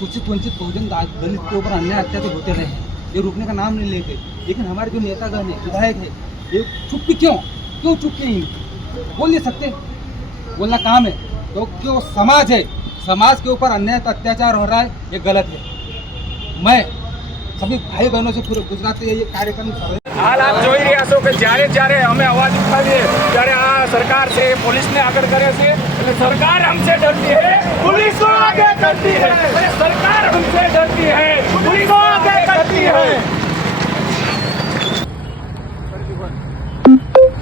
अनुसूचित वंचित बहुजन दलित के ऊपर अन्याय अत्याचार होते रहे हैं, ये रुकने का नाम नहीं लेते। लेकिन हमारे जो नेतागण है, विधायक है, ये चुप्पी क्यों चुप के बोल नहीं सकते? बोलना काम है। तो जो समाज है, समाज के ऊपर अन्याय अत्याचार हो रहा है, ये गलत है। मैं सभी भाई बहनों से पूरे गुजरात से ये कार्यक्रम हाल आप જોઈ રહ્યા છો કે જ્યારે અમે અવાજ ઉઠાવીએ ત્યારે આ સરકાર છે પોલીસને આગળ કરે છે એટલે સરકાર हमसे डरती है, पुलिस को आगे करती है। अरे सरकार हमसे डरती है, पुलिस को आगे करती है।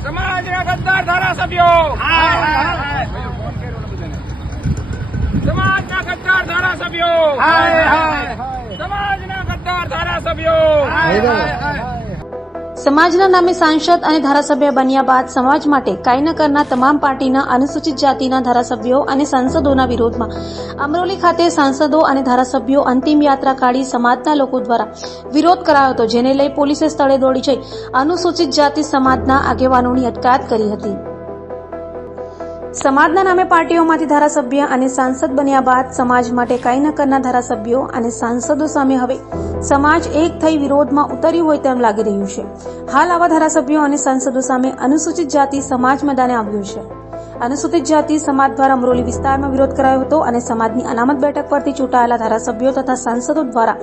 સમાજના ગદ્દાર ધારાસભ્યો સમાજના ગદ્દાર ધારાસભ્યો સમાજના ગદ્દાર ધારાસભ્યો સમાજના નામે સાંસદ અને ધારાસભ્ય બન્યા બાદ સમાજ માટે કાંઈ ન કરનાર તમામ પાર્ટીના અનુસૂચિત જાતિના ધારાસભ્યો અને સાંસદોના વિરોધમાં અમરોલી ખાતે સાંસદો અને ધારાસભ્યો અંતિમ યાત્રા કાઢી સમાજના લોકો દ્વારા વિરોધ કરાયો હતો, જેને લઈ પોલીસે સ્થળે દોડી જઈ અનુસૂચિત જાતિ સમાજના આગેવાનોની અટકાયત કરી હતી। સમાજના નામે પાર્ટીઓમાંથી ધારાસભ્ય અને સાંસદ બન્યા બાદ સમાજ માટે કાંઈ ન કરનાર ધારાસભ્યો અને સાંસદો સામે હવે સમાજ એક થઈ વિરોધમાં ઉતર્યું હોય તેમ લાગી રહ્યું છે। હાલ આવા ધારાસભ્યો અને સાંસદો સામે અનુસૂચિત જાતિ સમાજ મેદાને આવ્યું છે। અનુસૂચિત જાતિ સમાજ દ્વારા અમરોલી વિસ્તારમાં વિરોધ કરાયો હતો અને સમાજની અનામત બેઠક પરથી ચૂંટાયેલા ધારાસભ્યો તથા સાંસદો દ્વારા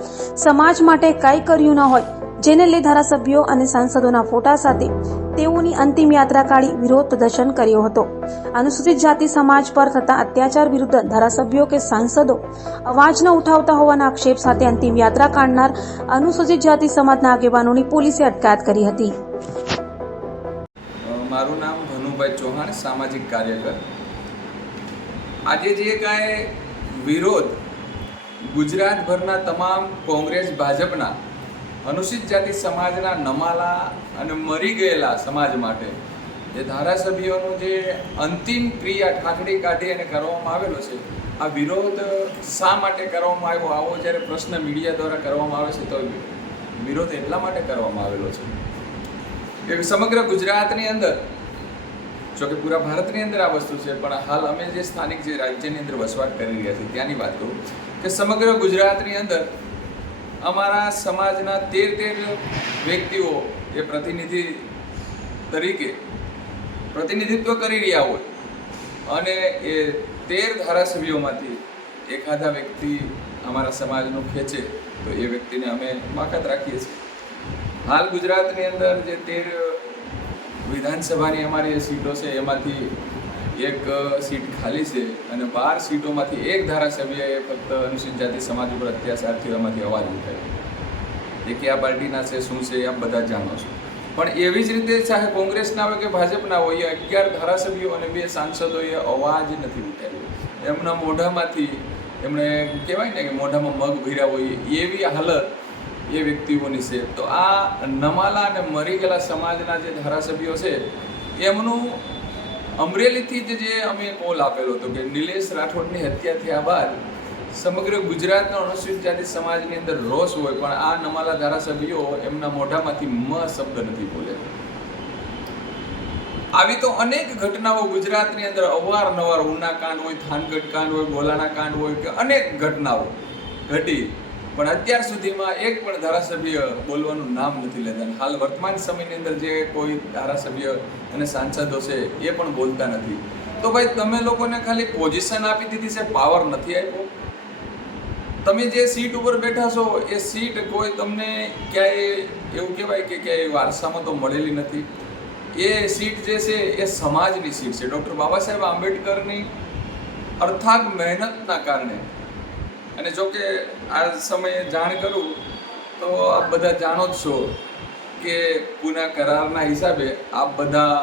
સમાજ માટે કાંઈ કર્યું ન હોય, જેને લઈ ધારાસભ્યો અને સાંસદોના ફોટા સાથે તેઓની અંતિમ યાત્રા કાઢી વિરોધ પ્રદર્શન કર્યો હતો। અનુસૂચિત જાતિ સમાજ પર થતા અત્યાચાર વિરુદ્ધ ધારાસભ્યો કે સાંસદો અવાજ ન ઉઠાવતા હોવાના આક્ષેપ સાથે અંતિમ યાત્રા કાઢનાર અનુસૂચિત જાતિ સમાજના આગેવાનોની પોલીસે અટકાયત કરી હતી। મારું નામ ભનુભાઈ ચૌહાણ, સામાજિક કાર્યકર। આજે જે કાંઈ વિરોધ ગુજરાતભરના તમામ કોંગ્રેસ ભાજપના અનુસૂચિત જાતિ સમાજના નમાલા અને મરી ગયેલા સમાજ માટે જે ધારાસભ્યોનું જે અંતિમ ક્રિયા ઠાકડી કાઢી અને કરવામાં આવેલો છે, આ વિરોધ શા માટે કરવામાં આવ્યો આવો જ્યારે પ્રશ્ન મીડિયા દ્વારા કરવામાં આવે છે, તો વિરોધ એટલા માટે કરવામાં આવેલો છે કે સમગ્ર ગુજરાતની અંદર, જો કે પૂરા ભારતની અંદર આ વસ્તુ છે, પણ હાલ અમે જે સ્થાનિક જે રાજ્યની અંદર વસવાટ કરી રહ્યા છીએ ત્યાંની વાત કરું કે સમગ્ર ગુજરાતની અંદર અમારા સમાજના 13 વ્યક્તિઓ એ પ્રતિનિધિ તરીકે પ્રતિનિધિત્વ કરી રહ્યા હોય અને એ 13 ધારાસભ્યોમાંથી એકાદા વ્યક્તિ અમારા સમાજનો ખેંચે તો એ વ્યક્તિને અમે માકત રાખીએ છીએ। હાલ ગુજરાતની અંદર જે 13 વિધાનસભાની અમારી સીટો છે એમાંથી એક સીટ ખાલી છે અને 12 સીટોમાંથી એક ધારાસભ્યએ ફક્ત અનુસૂચિત જાતિ સમાજ ઉપર અત્યાચાર થયામાંથી અવાજ ઉઠાવ્યો। એ કયા પાર્ટીના છે, શું છે, એ આપ બધા જાણો છો। પણ એવી જ રીતે ચાહે કોંગ્રેસના હોય કે ભાજપના હોય, એ 11 ધારાસભ્યો અને 2 સાંસદોએ અવાજ નથી ઉઠાવ્યો। એમના મોઢામાંથી એમણે કહેવાય ને કે મોઢામાં મગ ભર્યા હોય એવી હાલત એ વ્યક્તિઓની છે। તો આ નમાલા અને મરી ગયેલા સમાજના જે ધારાસભ્યો છે એમનું અમરેલીથી જે અમે કોલ આપેલો હતો કે નિલેશ રાઠોડની હત્યા થયા બાદ સમગ્ર ગુજરાતના અનુસૂચિત જાતિ સમાજની અંદર રોષ હોય, પણ આ નમાલા ધારાસભ્યો એમના મોઢામાંથી મ શબ્દ નથી બોલ્યા। આવી તો અનેક ઘટનાઓ ગુજરાતની અંદર અવારનવાર ઉના કાંડ હોય, થાનગઢ કાંડ હોય, ગોલાણા કાંડ હોય કે અનેક ઘટનાઓ ઘટી, પણ અત્યાર સુધીમાં એક પણ ધારાસભ્ય બોલવાનું નામ નથી લેતા। હાલ વર્તમાન સમયની અંદર જે કોઈ ધારાસભ્ય અને સાંસદો છે એ પણ બોલતા નથી। તો ભાઈ તમે લોકોને ખાલી પોઝિશન આપી દીધી છે, પાવર નથી આપ્યો। તમે જે સીટ ઉપર બેઠા છો એ સીટ કોઈ તમને ક્યાંય એવું કહેવાય કે ક્યાંય વારસામાં તો મળેલી નથી। એ સીટ જે છે એ સમાજની સીટ છે। ડૉક્ટર બાબા સાહેબ આંબેડકરની અર્થાગ મહેનતના કારણે, અને જો કે આ સમયે જાણ કરું તો આપ બધા જાણો જ છો કે પુના કરારના હિસાબે આપ બધા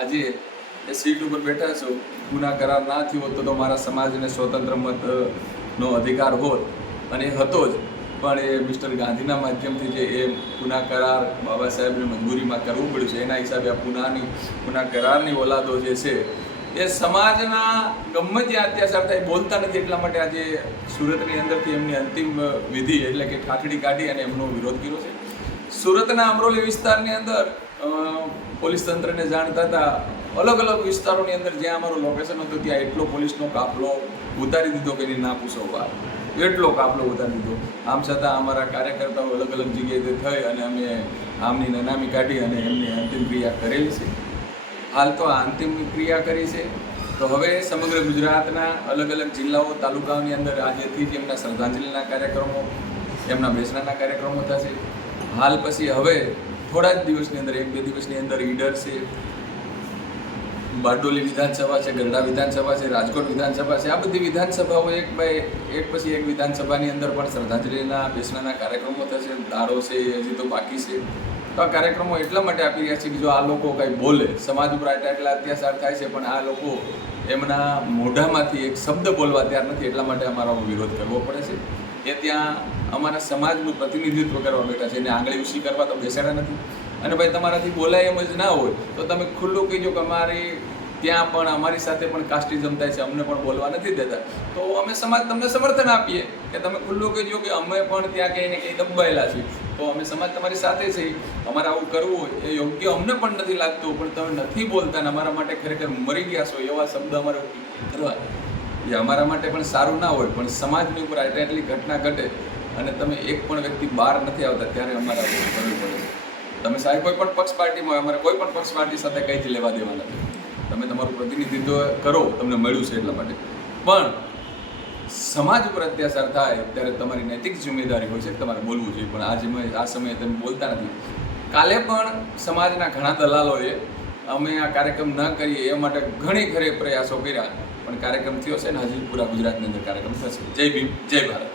આજે એ સીટ ઉપર બેઠા છો। પુના કરાર ના થયો હોત તો મારા સમાજને સ્વતંત્ર મતનો અધિકાર હોત, અને એ હતો જ, પણ એ મિસ્ટર ગાંધીના માધ્યમથી જે એ પુના કરાર બાબા સાહેબને મજબૂરીમાં કરવું પડ્યું છે, એના હિસાબે આ પુના કરારની ઓલાદો જે છે એ સમાજના ગમે ત્યાં અત્યાચાર થાય બોલતા નથી। એટલા માટે આજે સુરતની અંદરથી એમની અંતિમ વિધિ એટલે કે ઠાઠડી કાઢી અને એમનો વિરોધ કર્યો છે। સુરતના અમરોલી વિસ્તારની અંદર પોલીસ તંત્રને જાણ થતાં અલગ અલગ વિસ્તારોની અંદર જ્યાં અમારું લોકેશન હતું ત્યાં એટલો પોલીસનો કાફલો ઉતારી દીધો કે એની ના પૂછો વાત। એટલો કાફલો ઉતારી દીધો. આમ છતાં અમારા કાર્યકર્તાઓ અલગ અલગ જગ્યાએ થઈ અને અમે આમની નનામી કાઢી અને એમની અંતિમ ક્રિયા કરેલી છે. હાલ તો આ અંતિમ ક્રિયા કરી છે. તો હવે સમગ્ર ગુજરાતના અલગ અલગ જિલ્લાઓ તાલુકાઓની અંદર આજેથી જ એમના શ્રદ્ધાંજલિના કાર્યક્રમો, એમના બેસણાના કાર્યક્રમો થશે. હાલ પછી હવે થોડા જ દિવસની અંદર, 1-2 દિવસની અંદર ઈડર છે, બારડોલી વિધાનસભા છે, ગરડા વિધાનસભા છે, રાજકોટ વિધાનસભા છે. આ બધી વિધાનસભાઓ એક પછી એક વિધાનસભાની અંદર પણ શ્રદ્ધાંજલિના બેસણાના કાર્યક્રમો થશે. દાડો છે હજી તો બાકી છે. તો આ કાર્યક્રમો એટલા માટે આપી રહ્યા છે કે જો આ લોકો કંઈ બોલે, સમાજ ઉપર એટલા અત્યાચાર થાય છે પણ આ લોકો એમના મોઢામાંથી એક શબ્દ બોલવા તૈયાર નથી, એટલા માટે અમારો વિરોધ કરવો પડે છે. એ ત્યાં અમારા સમાજનું પ્રતિનિધિત્વ કરવા બેઠા છે, એને આંગળી ઊંચી કરવા તો બેસાડ્યા નથી. અને ભાઈ તમારાથી બોલાય એમ જ ના હોય તો તમે ખુલ્લું કહીજો કે અમારી ત્યાં પણ અમારી સાથે પણ કાસ્ટિઝમ થાય છે, અમને પણ બોલવા નથી દેતા. તો અમે સમાજ તમને સમર્થન આપીએ કે તમે ખુલ્લું કહીજો કે અમે પણ ત્યાં કંઈ ને કંઈ દબાયેલા છીએ. તો અમે સમાજ તમારી સાથે છીએ. અમારે આવું કરવું હોય એ યોગ્ય અમને પણ નથી લાગતું, પણ તમે નથી બોલતા ને અમારા માટે ખરેખર મરી ગયા છો એવા શબ્દ અમારે કરવા એ અમારા માટે પણ સારું ના હોય. પણ સમાજની ઉપર આટલી ઘટના ઘટે અને તમે એક પણ વ્યક્તિ બહાર નથી આવતા ત્યારે અમારે આવું કરવું પડે છે. તમે સાહેબ કોઈ પણ પક્ષ પાર્ટીમાં હોય, અમારે કોઈ પણ પક્ષ પાર્ટી સાથે કંઈ જ લેવા દેવા નથી. તમે તમારું પ્રતિનિધિત્વ કરો, તમને મળ્યું છે એટલા માટે. પણ સમાજ ઉપર અત્યાચાર થાય ત્યારે તમારી નૈતિક જિમ્મેદારી હોય છે કે તમારે બોલવું જોઈએ. પણ આ સમયે તમે બોલતા નથી. કાલે પણ સમાજના ઘણા દલાલોએ અમે આ કાર્યક્રમ ન કરીએ એ માટે ઘણી પ્રયાસો કર્યા, પણ કાર્યક્રમ થયો છે ને હજી પૂરા ગુજરાતની અંદર કાર્યક્રમ થશે. જય ભીમ, જય ભારત.